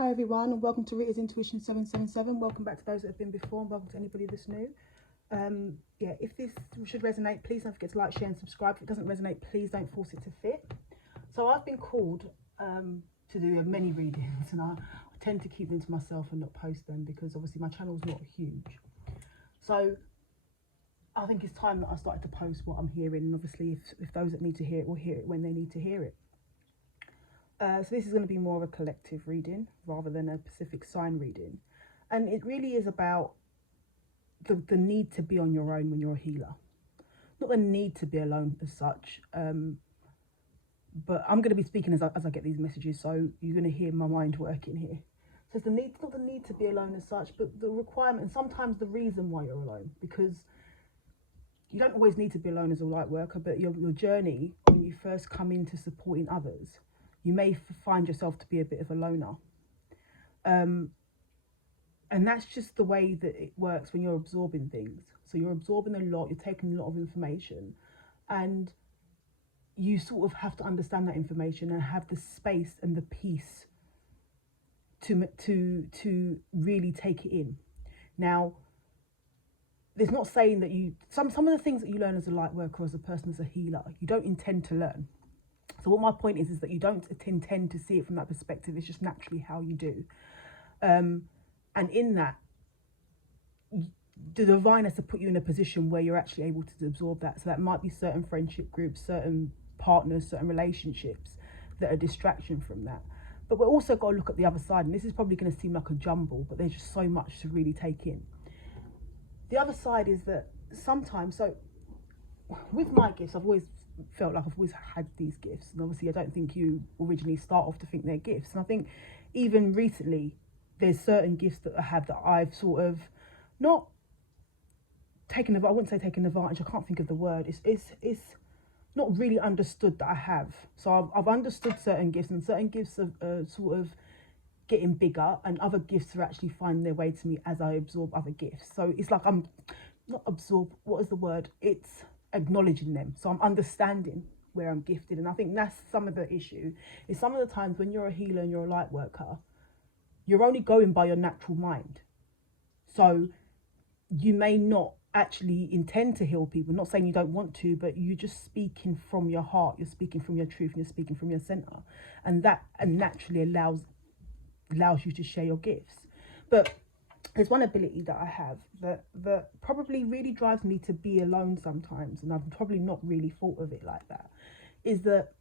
Hi everyone, and welcome to Rita's Intuition 777. Welcome back to those that have been before, and welcome to anybody that's new. If this should resonate, please don't forget to like, share, and subscribe. If it doesn't resonate, please don't force it to fit. So I've been called to do many readings, and I tend to keep them to myself and not post them because obviously my channel's not huge. So I think it's time that I started to post what I'm hearing, and obviously if those that need to hear it will hear it when they need to hear it. So this is going to be more of a collective reading rather than a specific sign reading. And it really is about the need to be on your own when you're a healer. Not the need to be alone as such, but I'm going to be speaking as I get these messages, so you're going to hear my mind working here. So it's not the need to be alone as such, but the requirement and sometimes the reason why you're alone, because you don't always need to be alone as a light worker, but your journey when you first come into supporting others, you may find yourself to be a bit of a loner. And that's just the way that it works when you're absorbing things. So you're absorbing a lot, you're taking a lot of information, and you sort of have to understand that information and have the space and the peace to really take it in. Now, there's not saying that some of the things that you learn as a light worker, as a person, as a healer, you don't intend to learn. So what my point is that you don't intend to see it from that perspective. It's just naturally how you do. And in that, the divine has to put you in a position where you're actually able to absorb that. So that might be certain friendship groups, certain partners, certain relationships that are a distraction from that. But we're also got to look at the other side. And this is probably going to seem like a jumble, but there's just so much to really take in. The other side is that sometimes, so with my gifts, I've always felt like I've always had these gifts, and obviously I don't think you originally start off to think they're gifts. And I think even recently there's certain gifts that I have that I've sort of not taken, I wouldn't say taken advantage, I can't think of the word, it's not really understood that I have. So I've understood certain gifts, and certain gifts are sort of getting bigger, and other gifts are actually finding their way to me as I absorb other gifts. So it's like I'm not absorb, what is the word, it's acknowledging them. So I'm understanding where I'm gifted. And I think that's some of the issue, is some of the times when you're a healer and you're a light worker, you're only going by your natural mind. So you may not actually intend to heal people, not saying you don't want to, but you're just speaking from your heart, you're speaking from your truth, and you're speaking from your center, and that naturally allows you to share your gifts. But there's one ability that I have that probably really drives me to be alone sometimes, and I've probably not really thought of it like that, is that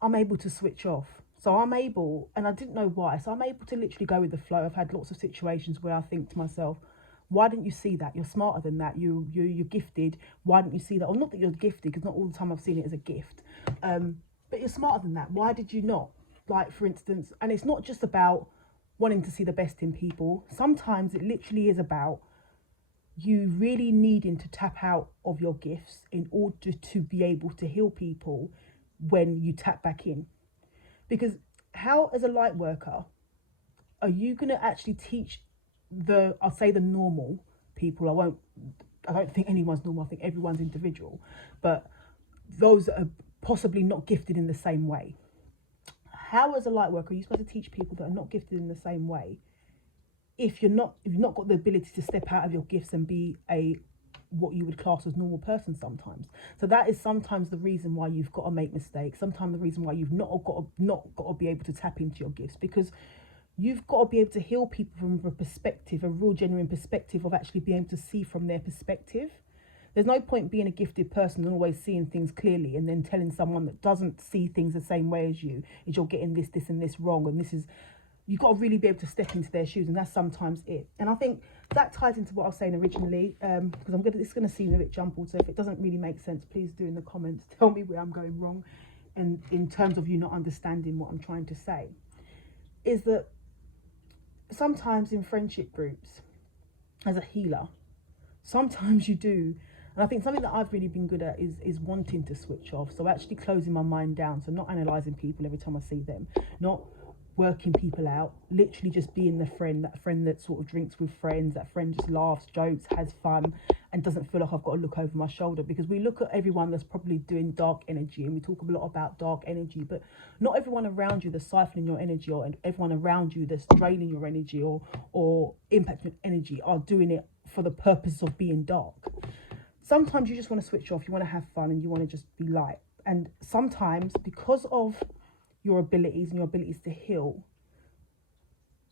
I'm able to switch off. So I'm able, and I didn't know why, so I'm able to literally go with the flow. I've had lots of situations where I think to myself, why didn't you see that? You're smarter than that. You're gifted. Why didn't you see that? Or not that you're gifted, because not all the time I've seen it as a gift. But you're smarter than that. Why did you not? Like, for instance, and it's not just about wanting to see the best in people. Sometimes it literally is about you really needing to tap out of your gifts in order to be able to heal people when you tap back in. Because how, as a light worker, are you going to actually teach I'll say the normal people? I don't think anyone's normal. I think everyone's individual. But those that are possibly not gifted in the same way, how, as a light worker, are you supposed to teach people that are not gifted in the same way if you've not got the ability to step out of your gifts and be what you would class as normal person sometimes? So that is sometimes the reason why you've got to make mistakes. Sometimes the reason why you've not got to be able to tap into your gifts, because you've got to be able to heal people from a perspective, a real genuine perspective of actually being able to see from their perspective. There's no point being a gifted person and always seeing things clearly and then telling someone that doesn't see things the same way as you, is you're getting this and this wrong, and this is, you've got to really be able to step into their shoes, and that's sometimes it. And I think that ties into what I was saying originally, because it's going to seem a bit jumbled, so if it doesn't really make sense, please do in the comments tell me where I'm going wrong, and in terms of you not understanding what I'm trying to say, is that sometimes in friendship groups, as a healer, sometimes you do, and I think something that I've really been good at is wanting to switch off. So actually closing my mind down, so not analysing people every time I see them, not working people out, literally just being the friend, that friend that sort of drinks with friends, that friend just laughs, jokes, has fun, and doesn't feel like I've got to look over my shoulder. Because we look at everyone that's probably doing dark energy, and we talk a lot about dark energy, but not everyone around you that's siphoning your energy, or everyone around you that's draining your energy or impacting your energy are doing it for the purpose of being dark. Sometimes you just want to switch off, you want to have fun, and you want to just be light. And sometimes, because of your abilities and your abilities to heal,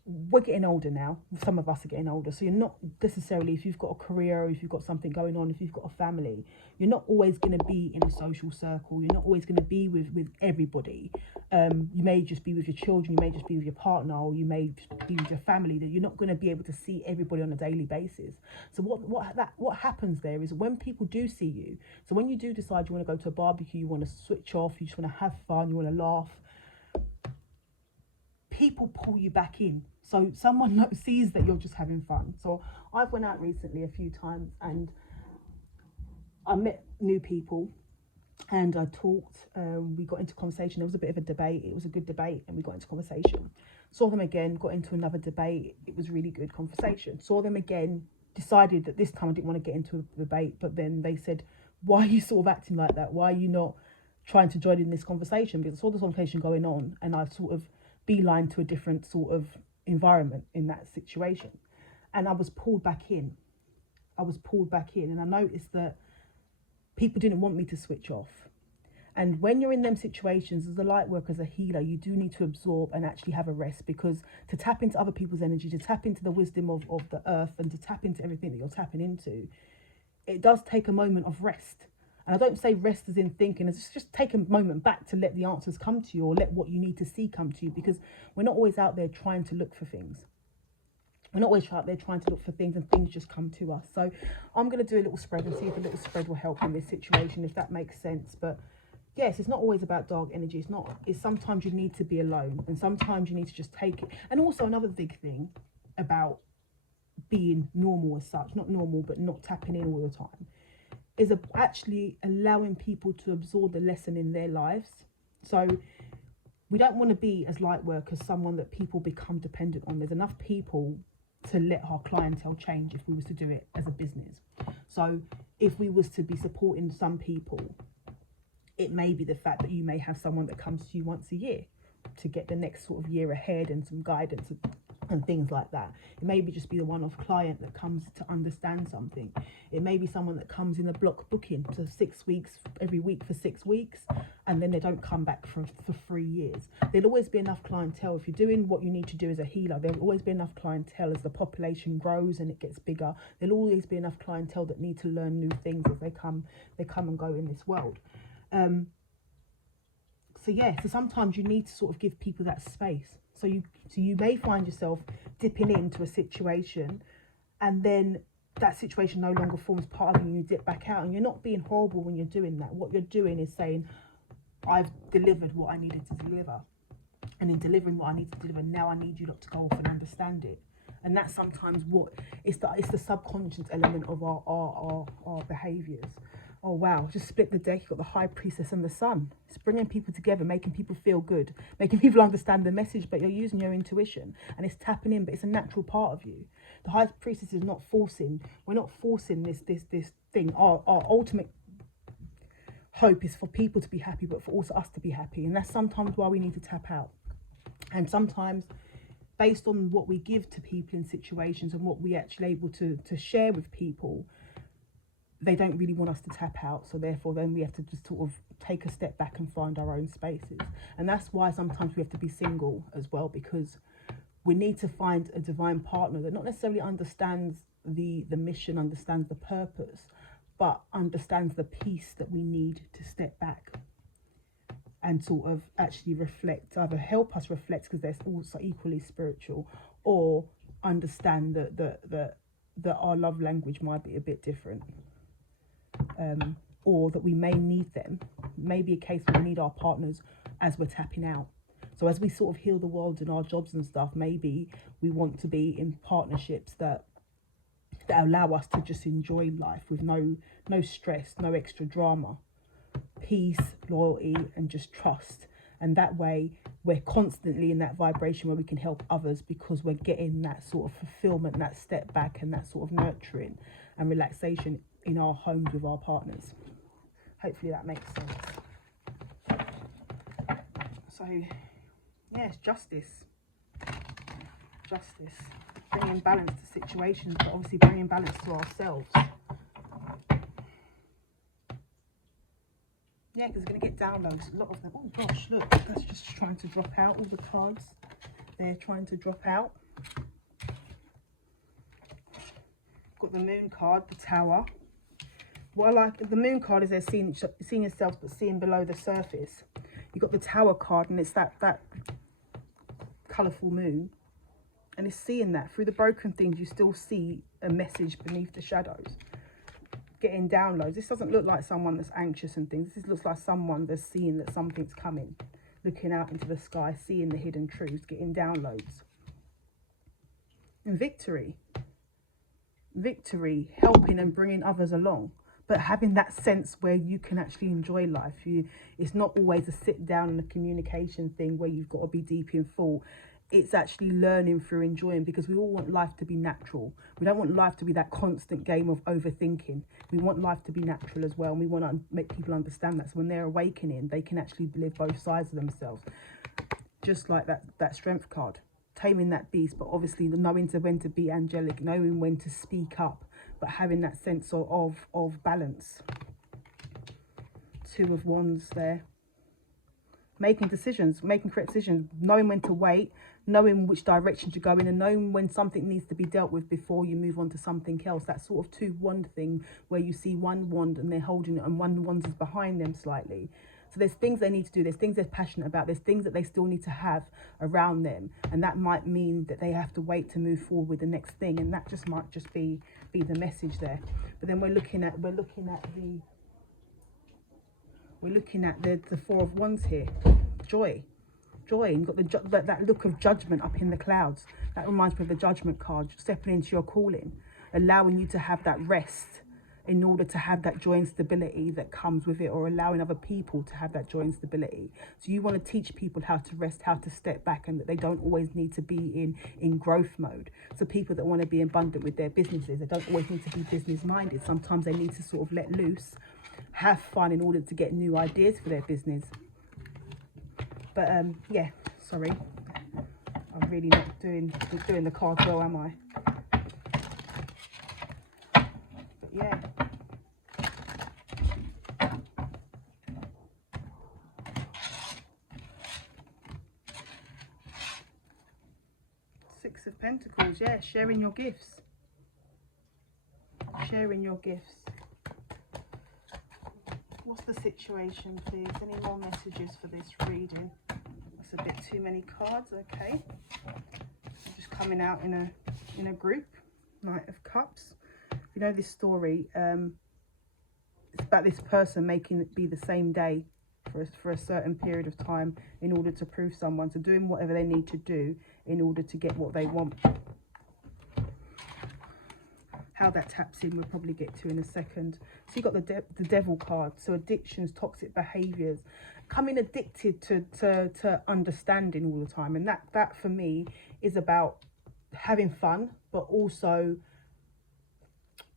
we're getting older now. Some of us are getting older, so you're not necessarily, if you've got a career, or if you've got something going on, if you've got a family, you're not always going to be in a social circle, you're not always going to be with everybody. You may just be with your children, you may just be with your partner, or you may just be with your family. That you're not going to be able to see everybody on a daily basis. So what happens there is, when people do see you, so when you do decide you want to go to a barbecue, you want to switch off, you just want to have fun, you want to laugh, people pull you back in. So someone sees that you're just having fun. So I've went out recently a few times, and I met new people, and I talked, we got into conversation. There was a bit of a debate. It was a good debate, and we got into conversation. Saw them again, got into another debate. It was really good conversation. Saw them again, decided that this time I didn't want to get into a debate, but then they said, why are you sort of acting like that? Why are you not trying to join in this conversation? Because I saw this conversation going on, and I sort of beeline to a different sort of environment in that situation, and I was pulled back in. And I noticed that people didn't want me to switch off. And when you're in them situations, as a light worker, as a healer, you do need to absorb and actually have a rest, because to tap into other people's energy, to tap into the wisdom of the earth, and to tap into everything that you're tapping into, it does take a moment of rest. And I don't say rest as in thinking, it's just take a moment back to let the answers come to you, or let what you need to see come to you, because we're not always out there trying to look for things. We're not always out there trying to look for things, and things just come to us. So I'm going to do a little spread and see if a little spread will help in this situation, if that makes sense. But yes, it's not always about dark energy. It's sometimes you need to be alone, and sometimes you need to just take it. And also another big thing about being normal as such, not normal, but not tapping in all the time, is actually allowing people to absorb the lesson in their lives. So we don't want to be, as light workers, someone that people become dependent on. There's enough people to let our clientele change if we was to do it as a business. So if we was to be supporting some people, it may be the fact that you may have someone that comes to you once a year to get the next sort of year ahead, and some guidance and things like that. It may be just be the one-off client that comes to understand something. It may be someone that comes in a block booking to 6 weeks, every week for 6 weeks, and then they don't come back for 3 years. There'll always be enough clientele. If you're doing what you need to do as a healer, there'll always be enough clientele as the population grows and it gets bigger. There'll always be enough clientele that need to learn new things as they come and go in this world. So sometimes you need to sort of give people that space. So you may find yourself dipping into a situation, and then that situation no longer forms part of you, and you dip back out. And you're not being horrible when you're doing that. What you're doing is saying, I've delivered what I needed to deliver. And in delivering what I need to deliver, now I need you lot to go off and understand it. And that's sometimes it's the subconscious element of our behaviours. Oh wow, just split the deck. You've got the High Priestess and the Sun. It's bringing people together, making people feel good, making people understand the message, but you're using your intuition, and it's tapping in, but it's a natural part of you. The High Priestess is not forcing. We're not forcing this thing. Our ultimate hope is for people to be happy, but for also us to be happy. And that's sometimes why we need to tap out. And sometimes, based on what we give to people in situations and what we actually able to share with people, they don't really want us to tap out. So therefore then we have to just sort of take a step back and find our own spaces. And that's why sometimes we have to be single as well, because we need to find a divine partner that not necessarily understands the mission, understands the purpose, but understands the peace that we need to step back and sort of actually reflect, either help us reflect because they're also equally spiritual, or understand that our love language might be a bit different. Or that we may need them. Maybe a case where we need our partners as we're tapping out. So as we sort of heal the world in our jobs and stuff, maybe we want to be in partnerships that allow us to just enjoy life with no stress, no extra drama, peace, loyalty, and just trust. And that way we're constantly in that vibration where we can help others, because we're getting that sort of fulfillment, that step back, and that sort of nurturing and relaxation in our homes with our partners. Hopefully that makes sense. So yes, justice, bringing balance to situations, but obviously bringing balance to ourselves. Yeah, because we're going to get downloads, a lot of them. Oh gosh, look, that's just trying to drop out. All the cards, they're trying to drop out. Got the Moon card, the Tower. What I like, the Moon card is they're seeing yourself, but seeing below the surface. You've got the Tower card, and it's that colourful moon. And it's seeing that through the broken things, you still see a message beneath the shadows. Getting downloads. This doesn't look like someone that's anxious and things. This looks like someone that's seeing that something's coming, looking out into the sky, seeing the hidden truths, getting downloads. And victory, helping and bringing others along, but having that sense where you can actually enjoy life. It's not always a sit down and a communication thing where you've got to be deep in thought. It's actually learning through enjoying, because we all want life to be natural. We don't want life to be that constant game of overthinking. We want life to be natural as well, and we want to make people understand that. So when they're awakening, they can actually live both sides of themselves. Just like that strength card, taming that beast, but obviously knowing when to be angelic, knowing when to speak up, but having that sense of balance. Two of Wands there. Making decisions, making correct decisions, knowing when to wait, knowing which direction to go in, and knowing when something needs to be dealt with before you move on to something else. That sort of 2-wand thing where you see one wand and they're holding it and one wand is behind them slightly. So there's things they need to do, there's things they're passionate about, there's things that they still need to have around them, and that might mean that they have to wait to move forward with the next thing, and that just might just be the message there. But then we're looking at the 4 of Wands here. Joy. You've got that look of judgment up in the clouds. That reminds me of the Judgment card. Stepping into your calling, allowing you to have that rest in order to have that joy and stability that comes with it, or allowing other people to have that joy and stability. So you want to teach people how to rest, how to step back, and that they don't always need to be in growth mode. So people that want to be abundant with their businesses, they don't always need to be business minded. Sometimes they need to sort of let loose, have fun in order to get new ideas for their business. But yeah, sorry, I'm really not doing the cards well, am I? But yeah. Six of Pentacles, yeah, sharing your gifts. What's the situation, please? Any more messages for this reading? That's a bit too many cards. Okay, I'm just coming out in a group. Knight of Cups. If you know this story, it's about this person making it be the same day for a certain period of time in order to prove someone. So doing whatever they need to do in order to get what they want. How that taps in, we'll probably get to in a second. So you got the Devil card. So addictions, toxic behaviors, coming addicted to understanding all the time. And that for me is about having fun, but also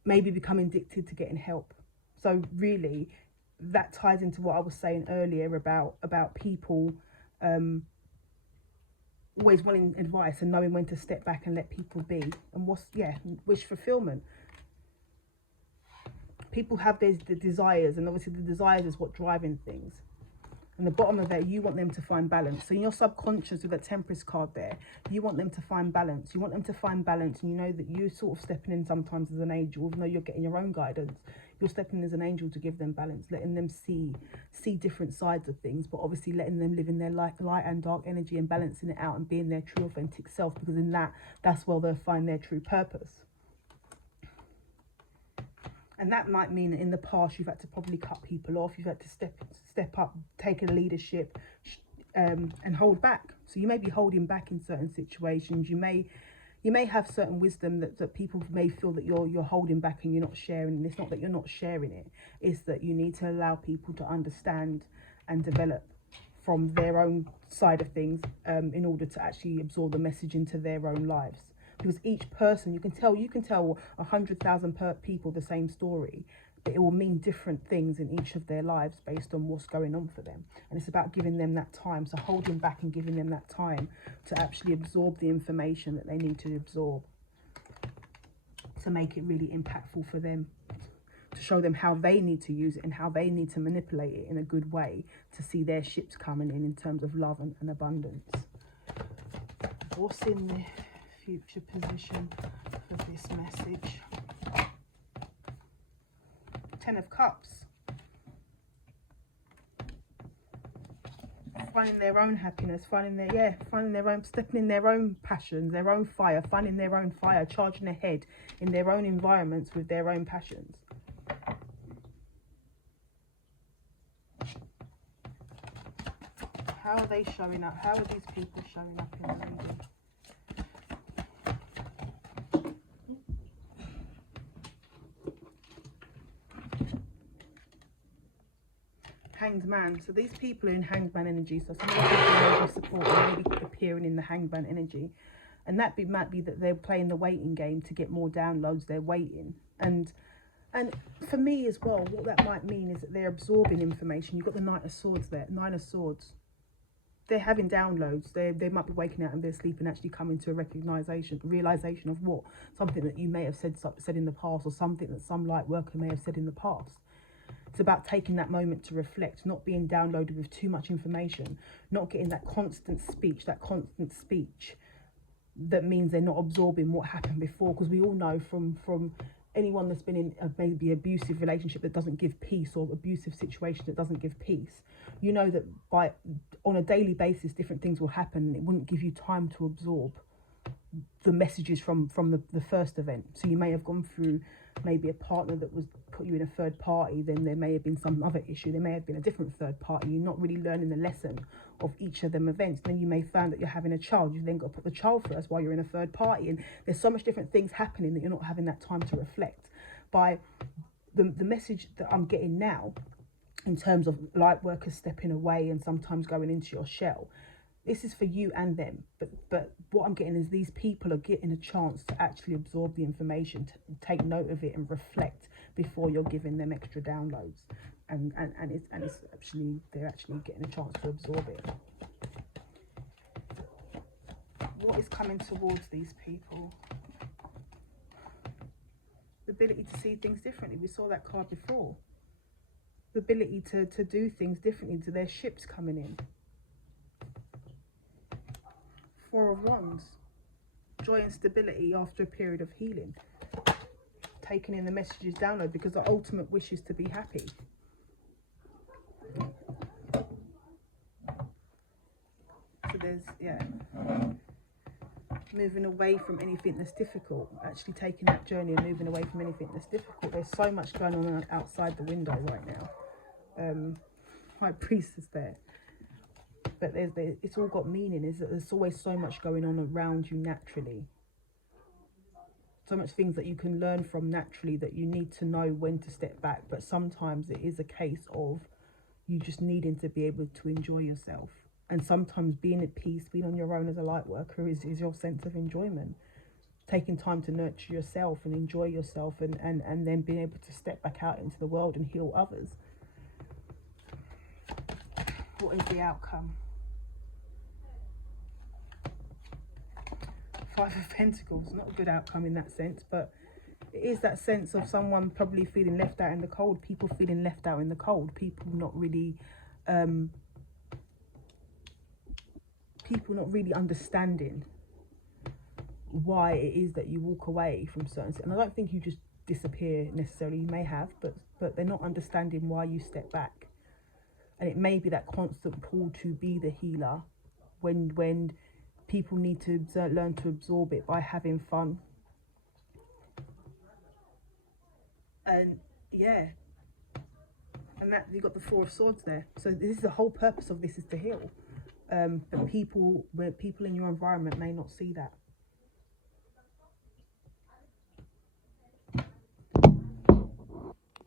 maybe becoming addicted to getting help. So really that ties into what I was saying earlier about people always wanting advice and knowing when to step back and let people be. And wish fulfillment. People have the desires, and obviously the desires is what driving things. And the bottom of that, you want them to find balance. So in your subconscious, with that Temperance card there, you want them to find balance. You want them to find balance, and you know that you're sort of stepping in sometimes as an angel, even though you're getting your own guidance. You're stepping in as an angel to give them balance, letting them see different sides of things, but obviously letting them live in their light and dark energy and balancing it out and being their true authentic self, because in that's where they'll find their true purpose. And that might mean that in the past you've had to probably cut people off, you've had to step up, take a leadership, and hold back. So you may be holding back in certain situations. You may have certain wisdom that people may feel that you're holding back and you're not sharing. And it's not that you're not sharing it, it's that you need to allow people to understand and develop from their own side of things, in order to actually absorb the message into their own lives. Because each person, you can tell 100,000 people the same story, but it will mean different things in each of their lives based on what's going on for them. And it's about giving them that time, so holding back and giving them that time to actually absorb the information that they need to absorb, to make it really impactful for them, to show them how they need to use it and how they need to manipulate it in a good way to see their ships coming in terms of love and abundance. What's in the future position for this message? Ten of Cups. Finding their own happiness, finding their own, stepping in their own passions, their own fire, finding their own fire, charging ahead in their own environments with their own passions. How are they showing up? How are these people showing up in the reading? Hanged Man. So these people are in Hanged Man energy. So some of the people may be supporting, maybe appearing in the Hanged Man energy. And might be that they're playing the waiting game to get more downloads. They're waiting. And for me as well, what that might mean is that they're absorbing information. You've got the Knight of Swords there. Nine of Swords. They're having downloads. They might be waking out in their sleep and actually coming to a realization of what? Something that you may have said in the past, or something that some light worker may have said in the past. It's about taking that moment to reflect, not being downloaded with too much information, not getting that constant speech that means they're not absorbing what happened before. Because we all know from anyone that's been in a maybe abusive relationship that doesn't give peace, or abusive situation that doesn't give peace, you know that on a daily basis different things will happen, and it wouldn't give you time to absorb the messages from the first event. So you may have gone through maybe a partner that was put you in a third party, then there may have been some other issue, there may have been a different third party, you're not really learning the lesson of each of them events. Then you may find that you're having a child, you've then got to put the child first while you're in a third party, and there's so much different things happening that you're not having that time to reflect. By the message that I'm getting now, in terms of light workers stepping away and sometimes going into your shell, this is for you and them, but what I'm getting is these people are getting a chance to actually absorb the information, to take note of it and reflect before you're giving them extra downloads, and it's actually, they're actually getting a chance to absorb it. What is coming towards these people? The ability to see things differently. We saw that card before. The ability to do things differently, to their ships coming in. Four of Wands. Joy and stability after a period of healing. Taking in the messages download, because the ultimate wish is to be happy. So there's, moving away from anything that's difficult. Actually taking that journey and moving away from anything that's difficult. There's so much going on outside the window right now. High Priestess there. But it's all got meaning. Is that there's always so much going on around you naturally. So much things that you can learn from naturally, that you need to know when to step back. But sometimes it is a case of you just needing to be able to enjoy yourself. And sometimes being at peace, being on your own as a light worker is your sense of enjoyment. Taking time to nurture yourself and enjoy yourself, and then being able to step back out into the world and heal others. What is the outcome? Five of Pentacles. Not a good outcome in that sense, but it is that sense of someone probably feeling left out in the cold. People feeling left out in the cold. People not really understanding why it is that you walk away from certain. And I don't think you just disappear necessarily. You may have, but they're not understanding why you step back. And it may be that constant pull to be the healer when people need to learn to absorb it by having fun. And and that you got the Four of Swords there. So this is the whole purpose of this, is to heal. But people in your environment may not see that.